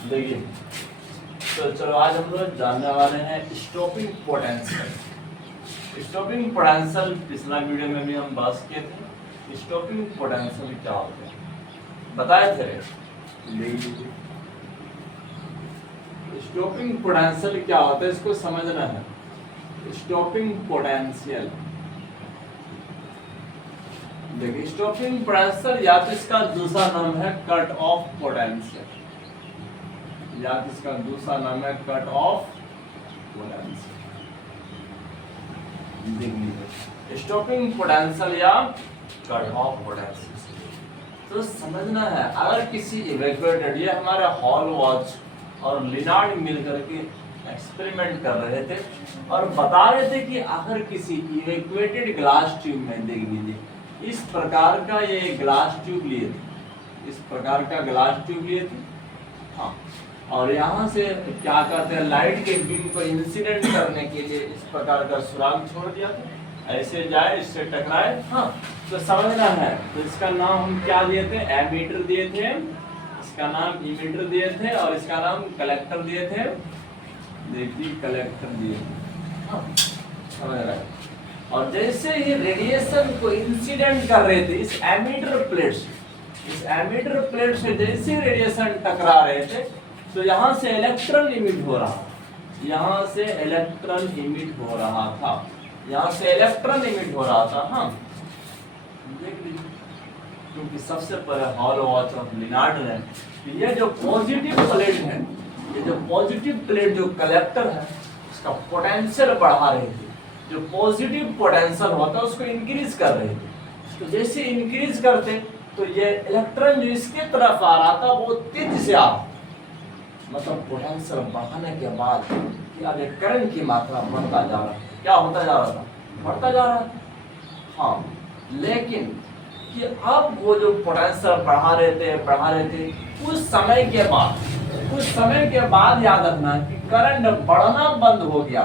देखिए, तो चलो आज हम लोग जानने वाले हैं स्टॉपिंग पोटेंशियल। स्टॉपिंग पोटेंशियल पिछला वीडियो में भी हम बात किए थे। स्टॉपिंग पोटेंशियल क्या होता है बताए थे। स्टॉपिंग पोटेंशियल क्या होता है इसको समझना है। स्टॉपिंग पोटेंशियल, देखिए स्टॉपिंग पोटेंशियल या तो इसका दूसरा नाम है कट ऑफ पोटेंशियल, या तो इसका दूसरा नाम है cut off potential. Stopping potential या कट ऑफ पोटेंशियल तो समझना है। अगर किसी इवैक्यूएटेड, ये हमारे हॉल वॉच और लिनार्ड मिल करके एक्सपेरिमेंट कर रहे थे और बता रहे थे कि अगर किसी इवैक्यूएटेड ग्लास ट्यूब में, देख लीजिए इस प्रकार का ये ग्लास ट्यूब लिए थे, इस प्रकार का ग्लास ट्यूब लिए थे, हाँ, और यहाँ से क्या करते हैं, लाइट के बीम को इंसिडेंट करने के लिए इस प्रकार का सुराग छोड़ दिया था, ऐसे जाए इससे टकराए, हाँ, तो समझना है। तो इसका नाम हम क्या दिए थे, एमीटर दिए थे, इसका नाम इमीटर दिए थे और इसका नाम कलेक्टर दिए थे। देखिए कलेक्टर दिए थे, हाँ, समझ रहे हैं। और जैसे ही रेडिएशन को इंसिडेंट कर रहे थे इस एमीटर प्लेट से, इस एमीटर प्लेट से जैसे रेडिएशन टकरा रहे थे तो यहाँ से इलेक्ट्रॉन इमिट हो रहा, यहाँ से इलेक्ट्रॉन इमिट हो रहा था, यहाँ से इलेक्ट्रॉन इमिट हो रहा था, हाँ, देख लीजिए। क्योंकि सबसे पहले हॉल वॉच ऑफ लिनार्ड ने ये जो पॉजिटिव प्लेट है, ये जो पॉजिटिव प्लेट जो कलेक्टर है उसका पोटेंशियल बढ़ा रहे थे। जो पॉजिटिव पोटेंशियल होता है उसको इंक्रीज कर रहे थे। तो जैसे इंक्रीज करते तो ये इलेक्ट्रॉन जो इसके तरफ आ रहा था वो तेजी से आ रहा, मतलब पोटेंशियल बढ़ाने के बाद कि अब ये करंट की मात्रा बढ़ता जा रहा है। क्या होता जा रहा था, बढ़ता जा रहा था, हाँ, लेकिन कि अब वो जो पोटेंशियल बढ़ा रहे थे कुछ समय के बाद याद रखना कि करंट बढ़ना बंद हो गया।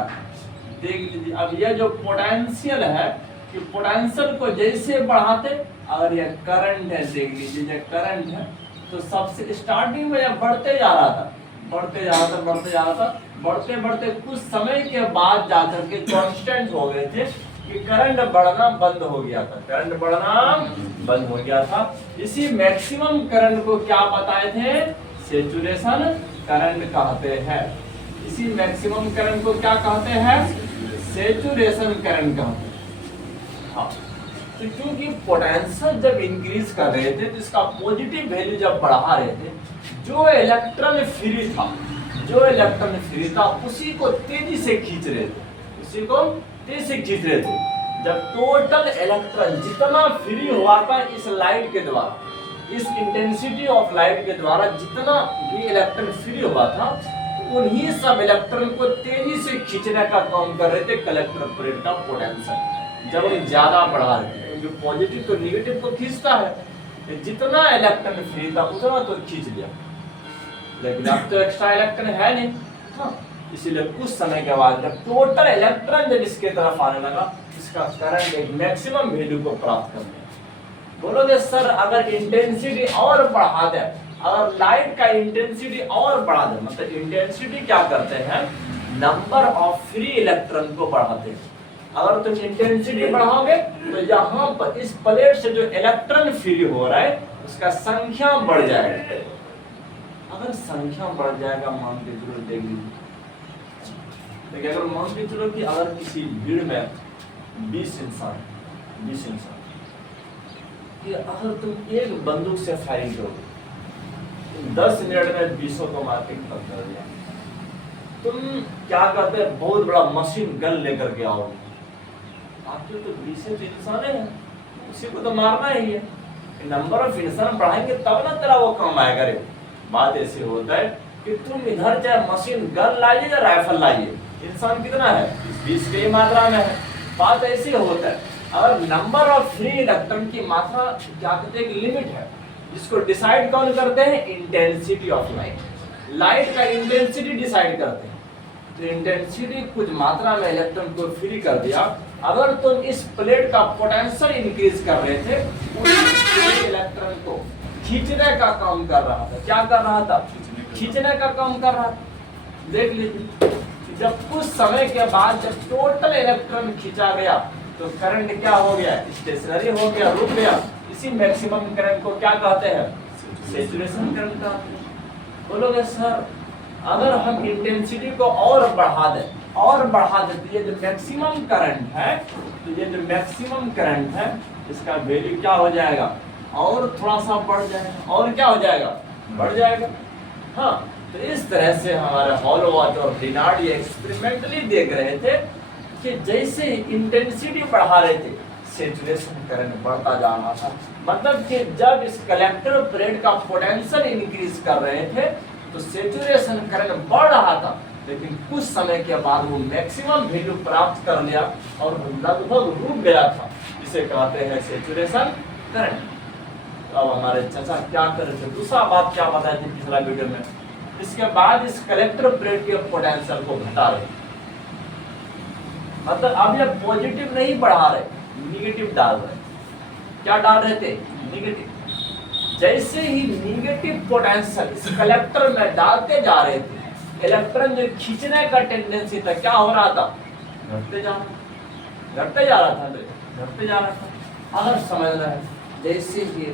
देख लीजिए अब ये जो पोटेंशियल है कि पोटेंशियल को जैसे बढ़ाते, अगर ये करंट है, देख लीजिए ये करंट है, तो सबसे स्टार्टिंग में जब बढ़ते जा रहा था, बढ़ते कुछ समय के बाद जाकर के कांस्टेंट हो गए थे कि करंट बढ़ना बंद हो गया था। इसी मैक्सिमम करंट को क्या बताए थे, सैचुरेशन करंट कहते हैं। इसी मैक्सिमम करंट को क्या कहते हैं, सैचुरेशन करंट कहते हैं, हाँ। तो क्योंकि पोटेंशियल जब इंक्रीज कर रहे थे तो इसका पॉजिटिव वैल्यू जब बढ़ा रहे थे, जो इलेक्ट्रॉन फ्री था उसी को तेजी से खींच रहे थे, जब टोटल इलेक्ट्रॉन जितना फ्री हुआ था इस लाइट के द्वारा, इस इंटेंसिटी ऑफ लाइट के द्वारा जितना भी इलेक्ट्रॉन फ्री हुआ था, उन्हीं सब इलेक्ट्रॉन को तेजी से खींचने का काम कर रहे थे कलेक्टर प्लेट का पोटेंशियल। जब हम ज्यादा बढ़ा रहे थे, क्योंकि पॉजिटिव तो नेगेटिव को खींचता है, जितना इलेक्ट्रॉन फ्री था उतना तो खींच लिया, लेकिन अब तो एक्स्ट्रा इलेक्ट्रॉन है नहीं, हाँ, इसीलिए कुछ समय के बाद जब टोटल इलेक्ट्रॉन जब इसके तरफ आने लगा, इसका करंट एक मैक्सिमम वैल्यू को प्राप्त कर लिया। बोलोगे सर अगर इंटेंसिटी और बढ़ा दे, अगर लाइट का इंटेंसिटी और बढ़ा दे, मतलब इंटेंसिटी क्या करते हैं, नंबर ऑफ फ्री इलेक्ट्रॉन को बढ़ाते हैं। अगर तुम इंटेंसिटी बढ़ाओगे तो यहाँ पर इस प्लेट से जो इलेक्ट्रॉन फ्री हो रहा है उसका संख्या बढ़ जाएगा। अगर संख्या बढ़ जाएगा, मान के चलो, देख लीजिए, देखिए अगर मान के चलो कि अगर किसी भीड़ में 20 इंसान कि अगर तुम एक बंदूक से फायरिंग करोगे, 10 मिनट में 20 को मार के खत्म कर दिया, तुम क्या करते हैं, बहुत बड़ा मशीन गन लेकर के आओगे, आपके तो 20 इंसान है, उसी को तो मारना ही है, नंबर ऑफ इंसान बढ़ाएंगे तब ना तेरा वो काम आएगा रे। बात ऐसे होता है कि तुम इधर चाहे मशीन गन लाइए या राइफल लाइए, इंसान कितना है, 20 की मात्रा में है। बात ऐसे होता है, अगर नंबर ऑफ फ्री इलेक्ट्रॉन की मात्रा क्या कहते हैं, एक लिमिट है, जिसको डिसाइड कौन करते हैं, इंटेंसिटी ऑफ लाइट का इंटेंसिटी डिसाइड करते हैं। तो इंटेंसिटी कुछ मात्रा में इलेक्ट्रॉन को फ्री कर दिया। अगर तुम इस प्लेट का पोटेंशियल इंक्रीज कर रहे थे, उस इलेक्ट्रॉन को खींचने का काम कर रहा था। क्या कर रहा था? खींचने का काम कर रहा था। देख लीजिए, जब कुछ समय के बाद जब टोटल इलेक्ट्रॉन खींचा गया तो करंट क्या हो गया, स्टेशनरी हो गया, रुक गया। इसी मैक्सिमम करंट को क्या कहते हैं, सैचुरेशन करंट कहते हैं। बोलोगे सर अगर हम इंटेंसिटी को और बढ़ा दें तो ये जो मैक्सिमम करंट है, तो ये जो मैक्सिमम करंट है इसका वैल्यू क्या हो जाएगा, और थोड़ा सा बढ़ जाएगा, और क्या हो जाएगा, बढ़ जाएगा। हाँ, तो इस तरह से हमारे हॉल वॉच और लिनार्ड ये एक्सपेरिमेंटली देख रहे थे कि जैसे इंटेंसिटी बढ़ा रहे थे सैचुरेशन करंट बढ़ता जा रहा था। मतलब कि जब इस कलेक्टर प्लेट का पोटेंशियल इंक्रीज कर रहे थे तो सैचुरेशन करंट बढ़ रहा था, लेकिन कुछ समय के बाद वो मैक्सिमम वैल्यू प्राप्त कर लिया और लगभग रुक गया था। इसे कहते हैं सैचुरेशन करंट। अब हमारे चाचा क्या कर रहे थे, दूसरा बात क्या बताया थी पिछला वीडियो में, इसके बाद इस कलेक्टर प्लेट के पोटेंशियल को घटा रहे, मतलब अब ये पॉजिटिव नहीं बढ़ा रहे, निगेटिव डाल रहे। क्या डाल रहे थे, निगेटिव। जैसे ही निगेटिव पोटेंशियल इस कलेक्टर में डालते जा रहे थे, इलेक्ट्रॉन जो खींचने का टेंडेंसी था क्या हो रहा था, घटते जा रहा था। अगर समझना है, जैसे ही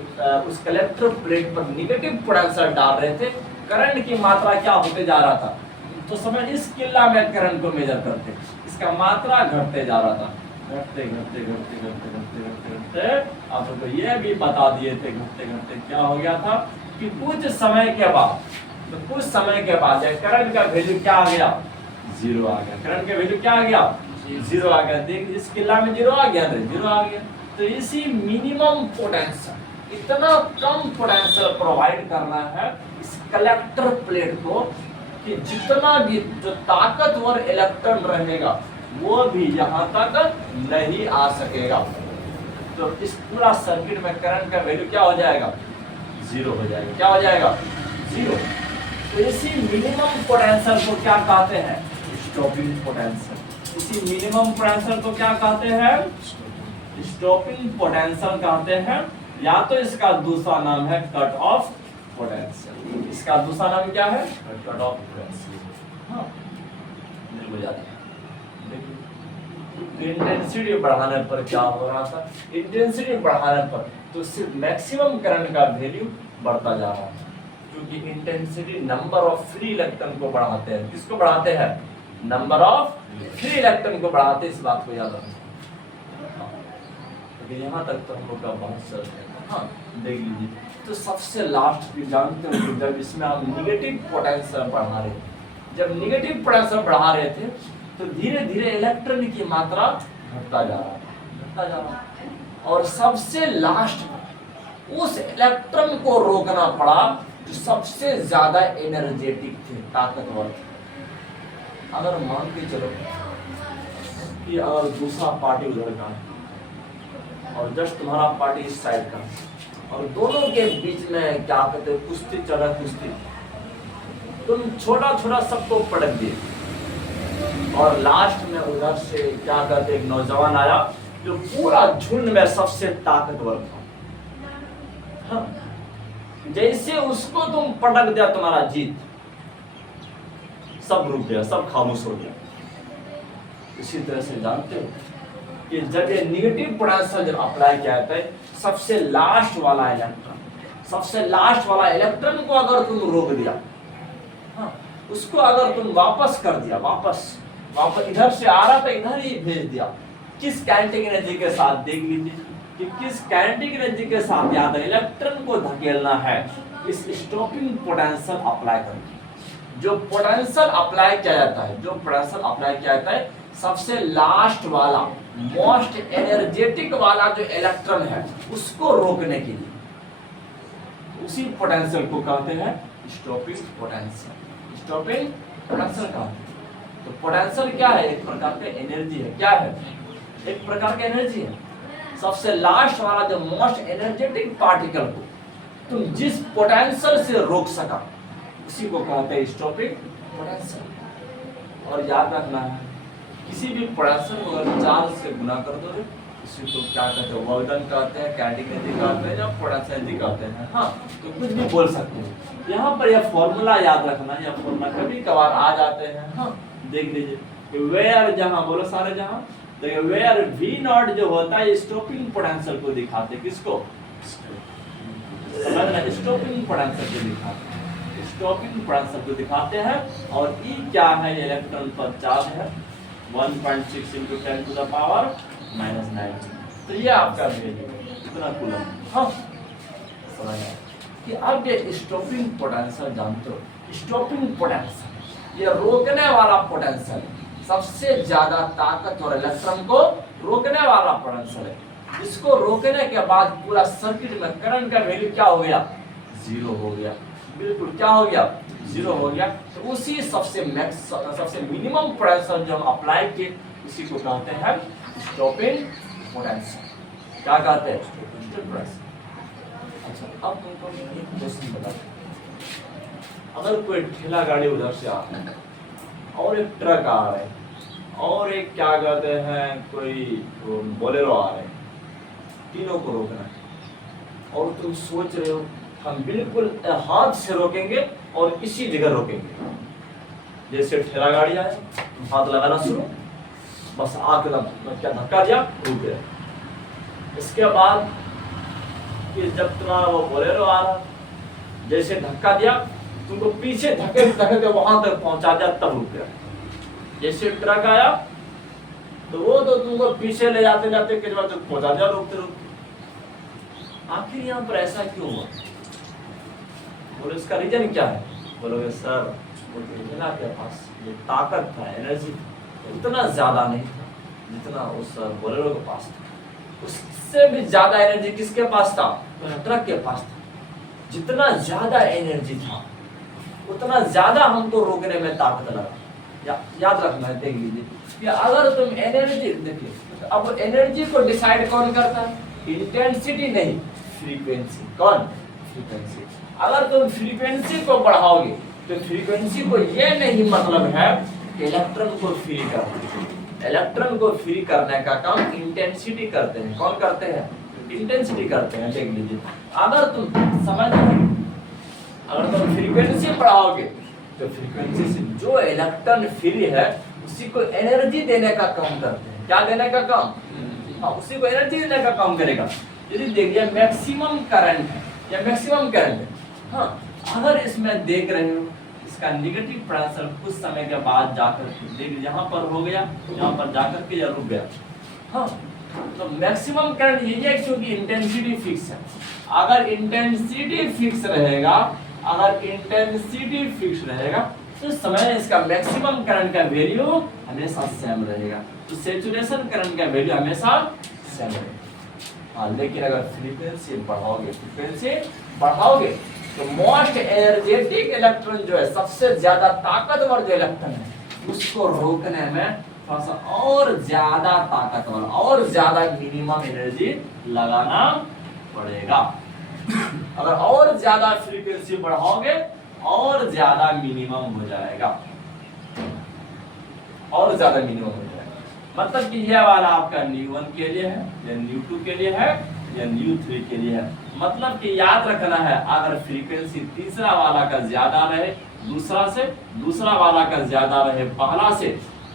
उस कलेक्टर प्लेट पर निगेटिव पोटेंशियल डाल रहे थे, करंट की मात्रा क्या होते जा रहा था, तो समझ इस किला में करंट को मेजर करते, इसका मात्रा घटते जा रहा था, घटते आपको ये भी बता दिए थे, घटते क्या हो गया था कि कुछ समय के बाद करंट का वैल्यू क्या आ गया, जीरो आ गया। करंट का वैल्यू क्या आ गया, जीरो आ गया। देख इस किला में जीरो आ गया, जीरो आ गया। तो इसी मिनिमम पोटेंशियल, इतना कम पोटेंशियल प्रोवाइड करना है इस कलेक्टर प्लेट को कि जितना भी जो ताकतवर इलेक्ट्रॉन रहेगा वो भी यहाँ तक नहीं आ सकेगा। तो इस पूरा सर्किट में करंट का वैल्यू क्या हो जाएगा, जीरो हो जाएगा। क्या हो जाएगा, जीरो। तो इसी मिनिमम पोटेंशियल को क्या कहते हैं, स्टॉपिंग पोटेंशियल। इसी मिनिमम पोटेंशियल को क्या कहते हैं, स्टॉपिंग पोटेंशियल कहते हैं, या तो इसका दूसरा नाम है कट ऑफ पोटेंशियल। इसका दूसरा नाम क्या है, कट ऑफ पोटेंशियल। हाँ, इंटेंसिटी बढ़ाने पर क्या हो रहा था, इंटेंसिटी बढ़ाने पर तो सिर्फ मैक्सिमम करंट का वैल्यू बढ़ता जा रहा था, क्योंकि intensity number of free electron को बढ़ाते हैं। किसको बढ़ाते हैं, नंबर ऑफ फ्री इलेक्ट्रॉन को बढ़ाते हैं। इस बात को याद रखना। यहाँ तक तो हम लोग का बहुत सर है। हाँ, देख लीजिए, तो सबसे लास्ट भी जानते हो, जब इसमें हम निगेटिव पोटेंशियल बढ़ा रहे थे, जब निगेटिव पोटेंशियल बढ़ा रहे थे तो धीरे धीरे इलेक्ट्रॉन की मात्रा घटता जा रहा। और सबसे लास्ट उस इलेक्ट्रॉन को रोकना पड़ा जो सबसे ज्यादा एनर्जेटिक थे, ताकतवर थे। अगर मान के चलो कि अगर दूसरा पार्टी उधर का और जस्ट तुम्हारा पार्टी इस साइड का, और दोनों के बीच में क्या कहते हैं, कुश्ती चढ़ा, कुश्ती, तुम छोटा छोटा सबको पटक दिए, और लास्ट में उधर से क्या कहते एक नौजवान आया जो पूरा झुंड में सबसे ताकतवर था। हाँ, जैसे उसको तुम पटक दिया, तुम्हारा जीत, सब रुक गया, सब खामोश हो गया। इसी तरह से जानते हो कि जब ये निगेटिव पोटेंशियल जब अप्लाई किया जाता है, सबसे लास्ट वाला इलेक्ट्रॉन को अगर तुम रोक दिया, हाँ, उसको अगर तुम वापस कर दिया, वापस इधर से आ रहा था, इधर ही भेज दिया, किस काइनेटिक एनर्जी के साथ, देख लीजिए कि किस काइनेटिक एनर्जी के साथ याद है, इलेक्ट्रॉन को धकेलना है इस स्टॉपिंग पोटेंशियल अप्लाई करके। जो पोटेंशियल अप्लाई किया जाता है, सबसे लास्ट वाला मोस्ट एनर्जेटिक वाला जो इलेक्ट्रॉन है उसको रोकने के लिए, उसी पोटेंशियल को कहते हैं स्टॉपिंग पोटेंशियल। स्टॉपिंग पोटेंशियल कहते हैं। तो पोटेंशियल क्या है, एक प्रकार का एनर्जी है। क्या है, एक प्रकार का एनर्जी है। सबसे लास्ट वाला जो मोस्ट एनर्जेटिक पार्टिकल को तुम जिस पोटेंशियल से रोक सका, उसी को कहते हैं स्टॉपिंग पोटेंशियल। और याद रखना है, किसी भी पोटेंशियल को अगर 4 से गुना कर दोगे इसी को क्या कहते हैं, वर्क डन कहते हैं, काइनेटिक एनर्जी कहते हैं या पोटेंशियल एनर्जी कहते हैं। हाँ, तो कुछ भी बोल सकते हैं। यहाँ पर यह फॉर्मूला याद रखना, यह फॉर्मूला कभी कभार आ जाते हैं। हाँ, देख लीजिए, वेयर जहाँ बोलो सारे जहाँ, देखिए वेयर वी नॉट जो होता है स्टॉपिंग पोटेंशियल को दिखाते, किसको, समझना, स्टॉपिंग पोटेंशियल को दिखाते हैं, स्टॉपिंग पोटेंशियल को दिखाते हैं। और ई क्या है, इलेक्ट्रॉन पर चार्ज है 1.6 × 10⁻⁻⁹। तो ये आपका वैल्यू इतना कूलम। हाँ, समझ आया कि अब ये स्टॉपिंग पोटेंशियल जानते हो, स्टॉपिंग पोटेंशियल ये रोकने वाला पोटेंशियल, सबसे ज्यादा ताकत और इलेक्ट्रॉन को रोकने वाला पोटेंशियल है। इसको रोकने के बाद पूरा सर्किट में करंट का वैल्यू क्या हो गया, 0 हो गया। बिल्कुल क्या हो गया, 0 हो गया। तो उसी सबसे मिनिमम पोटेंशियल जो हम अप्लाई किए उसी को कहते हैं स्टॉपिंग पोटेंशियल। क्या कहते हैं, स्टॉपिंग पोटेंशियल। अच्छा, अब तुमको एक क्वेश्चन बता, अगर कोई ठेला गाड़ी उधर से आ रहा है और एक ट्रक आ रहा है और एक क्या कहते हैं कोई बोलेरो आ रहे हैं, तीनों को रोकना है और तुम सोच रहे हो हम बिल्कुल हाथ से रोकेंगे और इसी जगह रोकेंगे। जैसे ठेला गाड़ी आए, हाथ लगाना शुरू, बस आके क्या धक्का दिया, रुक गया। इसके बाद कि जब तुम्हारा वो बोलेरो आ रहा, जैसे धक्का दिया, तुमको पीछे धक्के धक्के वहां तक पहुंचा दिया, तब रुक गया। जैसे ट्रक आया तो वो तो तुमको पीछे ले जाते जाते के बाद पहुंचा दिया रोकते रोकते। आखिर यहाँ पर ऐसा क्यों हुआ, बोले इसका रीजन क्या है, बोलोगे सर वो ठेला के पास ये ताकत था, एनर्जी उतना ज्यादा नहीं था जितना उस बोलेरो के पास था। उससे भी ज्यादा एनर्जी किसके पास था, ट्रक के पास था। जितना ज्यादा एनर्जी था उतना ज्यादा हमको रोकने में ताकत लगा। याद रखना है, देख लीजिए कि अगर तुम एनर्जी, देखिए अब एनर्जी को डिसाइड कौन करता है, इंटेंसिटी नहीं, फ्रीक्वेंसी। कौन, फ्रीक्वेंसी। अगर तुम फ्रीक्वेंसी को बढ़ाओगे तो फ्रीक्वेंसी को ये नहीं मतलब है कि इलेक्ट्रॉन को फ्री करना। इलेक्ट्रॉन को फ्री करने का काम इंटेंसिटी करते हैं। कौन करते हैं, इंटेंसिटी करते हैं। देख लीजिए, अगर तुम समझ, अगर तुम फ्रीक्वेंसी बढ़ाओगे तो फ्रीक्वेंसी से जो इलेक्ट्रॉन फ्री है उसी को एनर्जी देने का काम करते हैं। क्या देने का काम, हाँ, उसी को एनर्जी देने का काम करेगा। यदि देखिए मैक्सिमम करंट है या मैक्सिमम करंट है, हाँ, अगर इसमें देख रहे हो इसका नेगेटिव पोटेंशियल कुछ समय के बाद जाकर देख यहाँ पर हो गया, यहाँ पर जाकर के या रुक गया। हाँ, तो मैक्सिमम करंट यही है क्योंकि इंटेंसिटी फिक्स है। अगर इंटेंसिटी फिक्स रहेगा, अगर इंटेंसिटी फिक्स रहेगा तो समय इसका मैक्सिमम करंट का वैल्यू हमेशा सेम रहेगा। तो सैचुरेशन करंट का वैल्यू हमेशा सेम रहेगा। हाँ, लेकिन अगर फ्रीक्वेंसी बढ़ाओगे तो मोस्ट एनर्जेटिक इलेक्ट्रॉन जो है, सबसे ज्यादा ताकतवर जो इलेक्ट्रॉन है, उसको रोकने में थोड़ा सा और ज्यादा ताकतवर और ज्यादा मिनिमम एनर्जी लगाना पड़ेगा। अगर और ज्यादा फ्रीक्वेंसी बढ़ाओगे और ज्यादा मिनिमम हो जाएगा, और ज्यादा मिनिमम हो जाएगा। मतलब कि यह वाला आपका न्यू 1 के लिए है, या न्यू 2 के लिए है, या न्यू 3 के लिए है। मतलब कि याद रखना है, अगर फ्रीक्वेंसी तीसरा वाला का ज्यादा रहे दूसरा से, दूसरा वाला का ज्यादा रहे पहला से,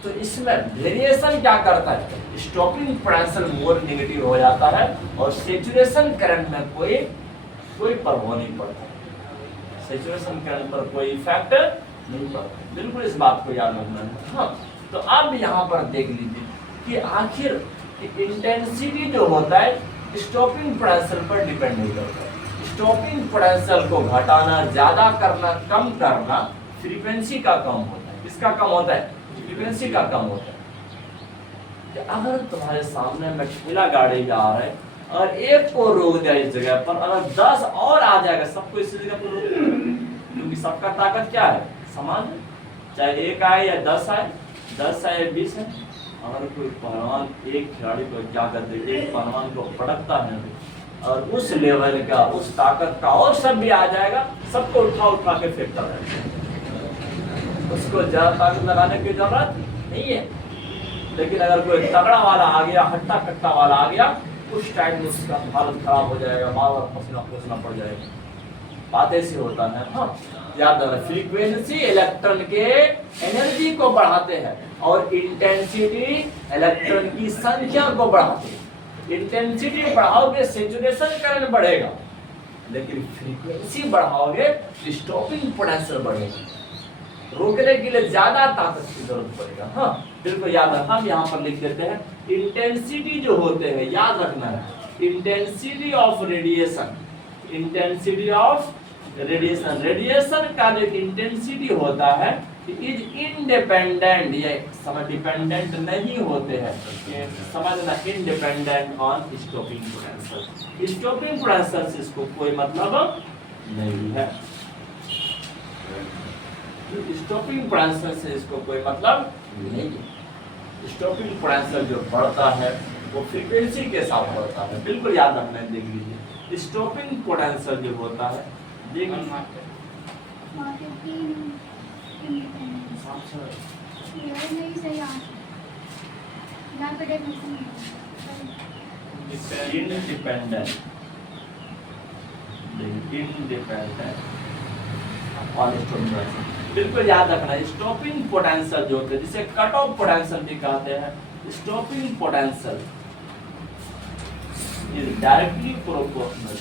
तो इसमें वेरिएशन क्या करता है, स्टॉपिंग पोटेंशियल मोर नेगेटिव हो जाता है और सैचुरेशन करंट में कोई प्रभाव नहीं पड़ता। सैचुरेशन करंट पर कोई इफेक्ट नहीं पड़ता। बिल्कुल इस बात को याद रखना है। हाँ, तो अब यहाँ पर देख लीजिए कि आखिर इंटेंसिटी जो होता है स्टॉपिंग पोटेंशियल पर डिपेंड नहीं करता। स्टॉपिंग पोटेंशियल को घटाना, ज्यादा करना, कम करना फ्रीक्वेंसी का कम होता है। किसका कम होता है, फ्रीक्वेंसी का कम होता है। कि अगर तुम्हारे सामने में ठेला गाड़ी जा रहा है और एक को रोक दिया इस जगह पर, अगर 10 और आ जाएगा सबको इस जगह पर रोक देगा, क्योंकि सबका ताकत क्या है, समान है। चाहे एक आए या 10 आए, 10 आए या 20 है। अगर कोई पहलवान एक खिलाड़ी को क्या करते, एक पहलवान को पटकता है और उस लेवल का, उस ताकत का और सब भी आ जाएगा, सबको उठा के फेंकता रहेगा। उसको ज्यादा ताकत लगाने की जरूरत नहीं है। लेकिन अगर कोई तगड़ा वाला आ गया, हट्टा कट्टा वाला आ गया, उस टाइम में उसका हालत खराब हो जाएगा, बार बार पसीना पसीना पड़ जाएगा। बात ऐसी होता है। हाँ, याद रखना, फ्रीक्वेंसी इलेक्ट्रॉन के एनर्जी को बढ़ाते हैं और इंटेंसिटी इलेक्ट्रॉन की संख्या को बढ़ाते हैं। इंटेंसिटी बढ़ाओगे सैचुरेशन करंट बढ़ेगा, लेकिन फ्रीक्वेंसी बढ़ाओगे स्टॉपिंग पोटेंशियल बढ़ेगा, रोकने के लिए ज्यादा ताकत की जरूरत पड़ेगा। हाँ, बिल्कुल याद रखना। हम यहाँ पर लिख देते हैं इंटेंसिटी जो होते हैं, याद रखना है, intensity of radiation, intensity of radiation, radiation का जो इंटेंसिटी होता है इज इंडिपेंडेंट, ये समझ डिपेंडेंट नहीं होते हैं, समझना, independent on stopping potential. Stopping potential से इसको कोई मतलब नहीं है, स्टॉपिंग पोटेंशियल से इसको कोई मतलब नहीं है। स्टॉपिंग पोटेंशियल जो बढ़ता है वो फ्रीक्वेंसी के साथ बढ़ता है, बिल्कुल याद रखना है। देख लीजिए, स्टॉपिंग पोटेंशियल जो होता है, देख इंडिपेंडेंट, बिल्कुल याद रखना। स्टॉपिंग पोटेंशियल जो होते हैं, जिसे कट ऑफ पोटेंशियल भी कहते हैं, stopping potential is directly proportional,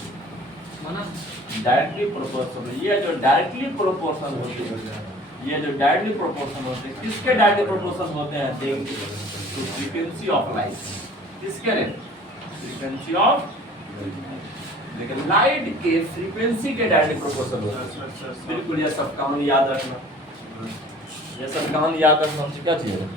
directly proportional. ये जो डायरेक्टली प्रोपोर्शनल होते हैं, ये जो डायरेक्टली प्रोपोर्शनल होते हैं, किसके डायरेक्टली प्रोपोर्शनल होते हैं? देखिए, तो फ्रीक्वेंसी ऑफ लाइट, किसके रे? फ्रीक्वेंसी ऑफ, लेकिन लाइट के फ्रीक्वेंसी के डायरेक्टली प्रोपोर्शनल होते हैं। बिल्कुल, ये सब कानून याद रखना, ये सब कानून याद रखना, क्या चाहिए?